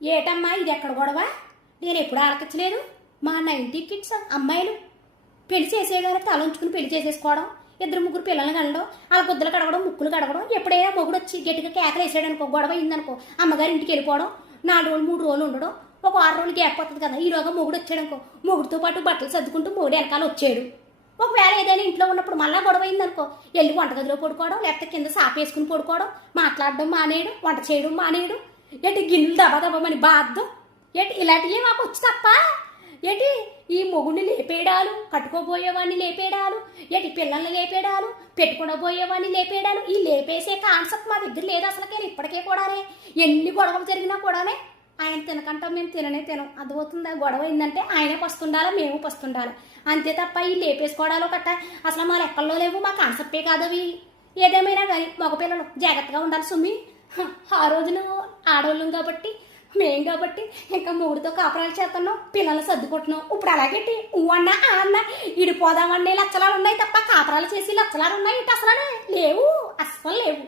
ఏటమ్మా ఇది ఎక్కడ గొడవ? నేను ఎప్పుడు ఆలకించలేదు. మా 90 కిడ్స్ అమ్మాయిలు పెళ్లి చేసేయగానే తలంచుకుని పెళ్లి చేసేసుకోవడం, ఇద్దరు ముగ్గురు పిల్లల్ని కనడం, వాళ్ళ గుద్దలు కడగడం, ముక్కులు కడగడం, ఎప్పుడైనా మొగుడు వచ్చి గట్టిగా కేకలు వేసాడనుకో, గొడవ అయిందనుకో, అమ్మగారి ఇంటికి వెళ్ళిపోవడం, 4 రోజులు 3 రోజులు ఉండడం, ఒక 6 రోజులు గ్యాప్ వస్తుంది కదా. ఈలోగా మొగుడు వచ్చాడనుకో, మొగుడితో పాటు బట్టలు సర్దుకుంటూ మొగుడు వెనకాల వచ్చాడు. ఒకవేళ ఏదైనా ఇంట్లో ఉన్నప్పుడు మళ్ళీ గొడవ అయిందనుకో, వెళ్ళి వంటగదిలో పడుకోవడం, లేకపోతే కింద సాపేసుకుని పడుకోవడం, మాట్లాడడం మానేయడం, వంట చేయడం మానేయడం, ఏంటి గిన్నెలు దబాదబమని బాధం, ఏంటి ఇలాంటివి మాకు వచ్చి తప్ప, ఏంటి ఈ మొగుడిని లేపేయడాలు, కట్టుకోబోయేవాడిని లేపేయడాలు, ఏంటి పిల్లల్ని లేపేయడాలు, పెట్టుకోబోయేవాడిని లేపేయడాలు, ఈ లేపేసే కాన్సెప్ట్ మా దగ్గర లేదు అసలుకే. ఇప్పటికే కూడానే ఎన్ని గొడవలు జరిగినా కూడానే ఆయన తినకంటాం, మేము తినం. అర్థమవుతుందా? గొడవ అయిందంటే ఆయనే పస్తుండాలి, మేము పస్తుండాలి, అంతే తప్ప ఈ లేపేసుకోవడాలు కట్ట అసలు మా లెక్కల్లో లేవు, మా కాన్సెప్టే కాదు అవి. ఏదేమైనా కానీ మగపిల్లలు జాగ్రత్తగా ఉండాలి సుమి. ఆ రోజున ఆడవాళ్ళం కాబట్టి, మేం కాబట్టి ఇంకా మూడితో కాపురాలు చేస్తున్నాం, పిల్లలు సర్దుకుంటున్నాం. ఇప్పుడు అలాగేంటి అన్నా అన్న ఇడిపోదామని లచ్చలాలు ఉన్నాయి తప్ప కాపురాలు చేసి లచ్చలాలు ఉన్నాయి ఇటు అసలు లేవు, అస్సలు లేవు.